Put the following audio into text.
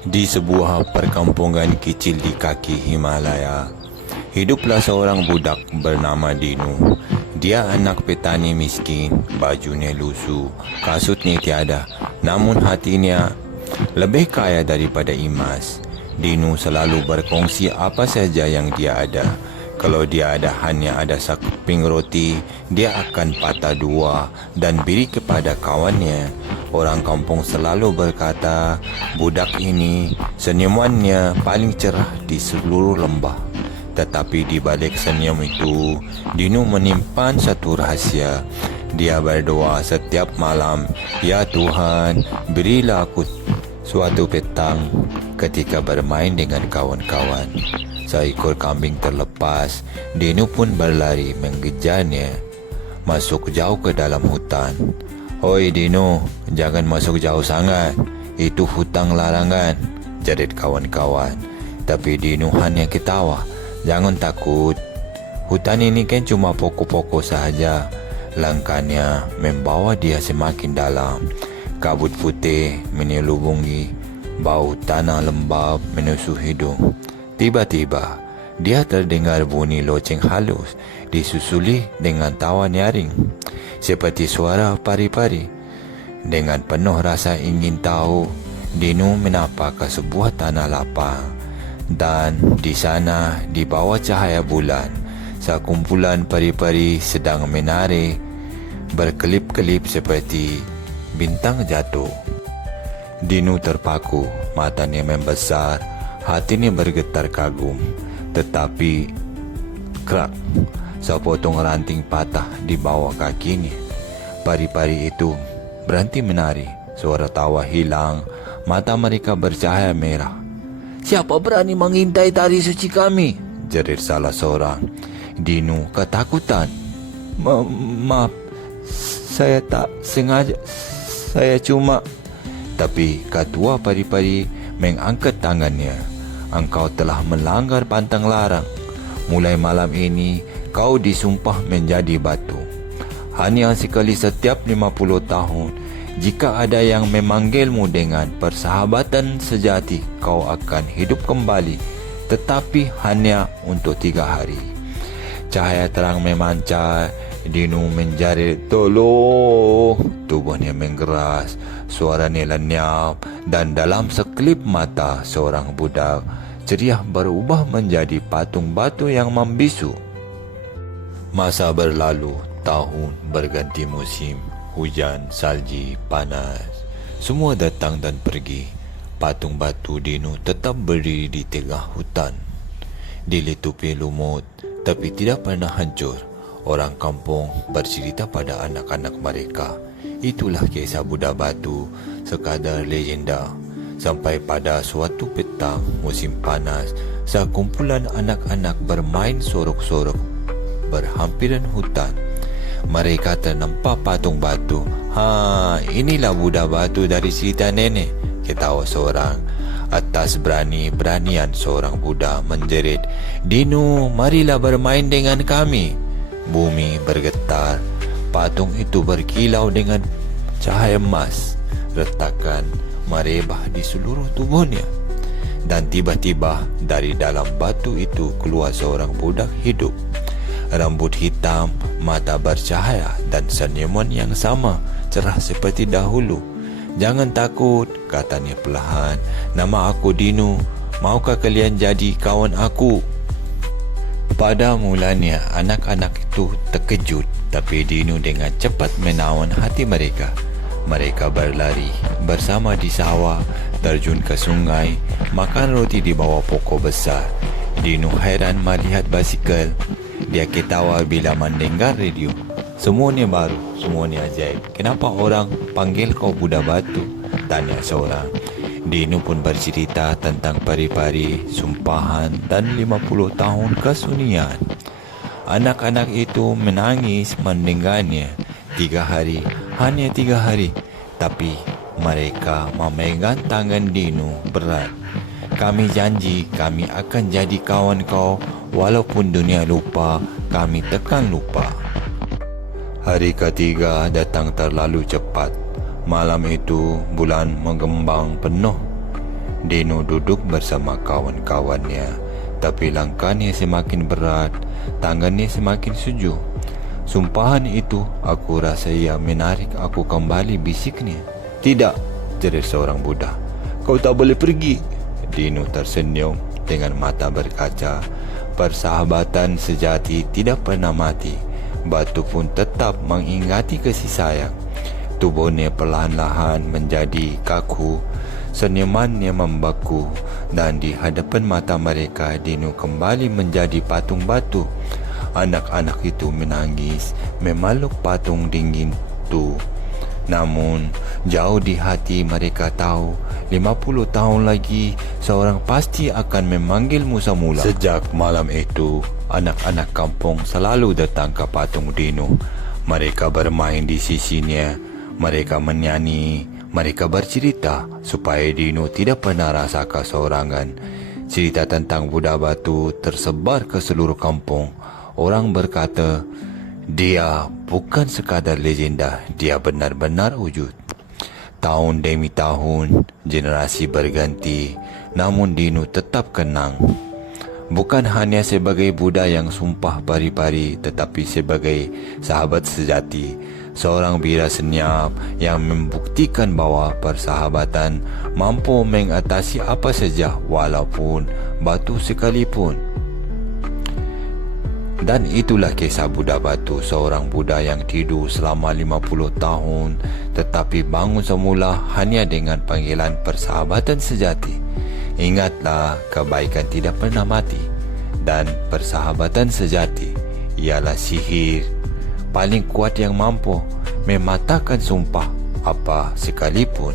Di sebuah perkampungan kecil di kaki Himalaya, hiduplah seorang budak bernama Dinu. Dia anak petani miskin, bajunya lusuh, kasutnya tiada, namun hatinya lebih kaya daripada emas. Dinu selalu berkongsi apa saja yang dia ada. Kalau dia hanya ada sekeping roti, dia akan patah dua dan beri kepada kawannya. Orang kampung selalu berkata, budak ini senyumannya paling cerah di seluruh lembah. Tetapi di balik senyum itu, Dinu menyimpan satu rahasia. Dia berdoa setiap malam, "Ya Tuhan, berilah aku suatu petang ketika bermain dengan kawan-kawan." Seekor kambing terlepas, Dinu pun berlari mengejarnya. Masuk jauh ke dalam hutan. "Hoi Dinu, jangan masuk jauh sangat. Itu hutan larangan," jerit kawan-kawan. Tapi Dinu hanya ketawa. "Jangan takut. Hutan ini kan cuma pokok-pokok sahaja." Langkahnya membawa dia semakin dalam. Kabut putih menyelubungi, bau tanah lembab menusuk hidung. Tiba-tiba, dia terdengar bunyi loceng halus disusuli dengan tawa nyaring, seperti suara pari-pari. Dengan penuh rasa ingin tahu, Dinu menapa ke sebuah tanah lapang. Dan di sana, di bawah cahaya bulan, sekumpulan pari-pari sedang menari, berkelip-kelip seperti bintang jatuh. Dinu terpaku, matanya membesar, hatinya bergetar kagum. Tetapi krak, sepotong ranting patah di bawah kakinya. Pari-pari itu berhenti menari. Suara tawa hilang, mata mereka bercahaya merah. "Siapa berani mengintai tari suci kami?" jerit salah seorang. Dinu ketakutan. Maaf, saya tak sengaja. Saya cuma..." Tapi ketua pari-pari mengangkat tangannya. "Engkau telah melanggar pantang larang. Mulai malam ini, kau disumpah menjadi batu. Hanya sekali setiap 50 tahun, jika ada yang memanggilmu dengan persahabatan sejati, kau akan hidup kembali, tetapi hanya untuk 3 hari. Cahaya terang memancar. Dinu menjerit, "Tolong!" Tubuhnya menggeras, suaranya lenyap, dan dalam sekelip mata seorang budak ceria berubah menjadi patung batu yang membisu. Masa berlalu, tahun berganti musim, hujan, salji, panas, semua datang dan pergi. Patung batu Dinu tetap berdiri di tengah hutan, dilitupi lumut, tapi tidak pernah hancur. Orang kampung bercerita pada anak-anak mereka, itulah kisah Buddha Batu, sekadar legenda. Sampai pada suatu petang musim panas, sekumpulan anak-anak bermain sorok-sorok berhampiran hutan. Mereka ternampak patung batu. Inilah Buddha Batu dari cerita nenek," ketawa seorang. Atas berani-beranian seorang Buddha menjerit, "Dinu, marilah bermain dengan kami." Bumi bergetar. Patung itu berkilau dengan cahaya emas. Retakan merebah di seluruh tubuhnya. Dan tiba-tiba dari dalam batu itu keluar seorang budak hidup. Rambut hitam, mata bercahaya, dan senyuman yang sama, cerah seperti dahulu. "Jangan takut," katanya perlahan. "Nama aku Dinu. Maukah kalian jadi kawan aku?" Pada mulanya, anak-anak itu terkejut, tapi Dinu dengan cepat menawan hati mereka. Mereka berlari bersama di sawah, terjun ke sungai, makan roti di bawah pokok besar. Dinu heran melihat basikal. Dia ketawa bila mendengar radio. "Semuanya baru, semuanya ajaib. Kenapa orang panggil kau Buddha Batu?" tanya seorang. Dinu pun bercerita tentang pari-pari, sumpahan, dan 50 tahun kesunyian. Anak-anak itu menangis mendengarnya. 3 hari, hanya 3 hari. Tapi mereka memegang tangan Dinu berat. "Kami janji kami akan jadi kawan kau. Walaupun dunia lupa, kami takkan lupa." Hari ketiga datang terlalu cepat. Malam itu bulan menggembang penuh. Dino duduk bersama kawan-kawannya, tapi langkahnya semakin berat, tangannya semakin sujud. Sumpahan itu, aku rasa ia menarik aku kembali, bisiknya. Tidak, jerit seorang budak. Kau tak boleh pergi. Dino tersenyum dengan mata berkaca. Persahabatan sejati tidak pernah mati. Batu pun tetap mengingati kasih sayang. Tubuhnya perlahan-lahan menjadi kaku, senyumannya membeku, dan di hadapan mata mereka Dino kembali menjadi patung batu. Anak-anak itu menangis memeluk patung dingin itu. Namun jauh di hati mereka tahu 50 tahun lagi seorang pasti akan memanggilmu semula. Sejak malam itu, anak-anak kampung selalu datang ke patung Dino. Mereka bermain di sisinya. Mereka menyanyi, mereka bercerita supaya Dino tidak pernah rasa keseorangan. Cerita tentang Buddha Batu tersebar ke seluruh kampung. Orang berkata, dia bukan sekadar legenda, dia benar-benar wujud. Tahun demi tahun, generasi berganti, namun Dino tetap kenang. Bukan hanya sebagai Buddha yang sumpah pari-pari, tetapi sebagai sahabat sejati. Seorang bira senyap yang membuktikan bahwa persahabatan mampu mengatasi apa saja, walaupun batu sekalipun. Dan itulah kisah Buddha Batu, seorang Buddha yang tidur selama 50 tahun tetapi bangun semula hanya dengan panggilan persahabatan sejati. Ingatlah, kebaikan tidak pernah mati, dan persahabatan sejati ialah sihir paling kuat yang mampu mematahkan sumpah apa sekalipun.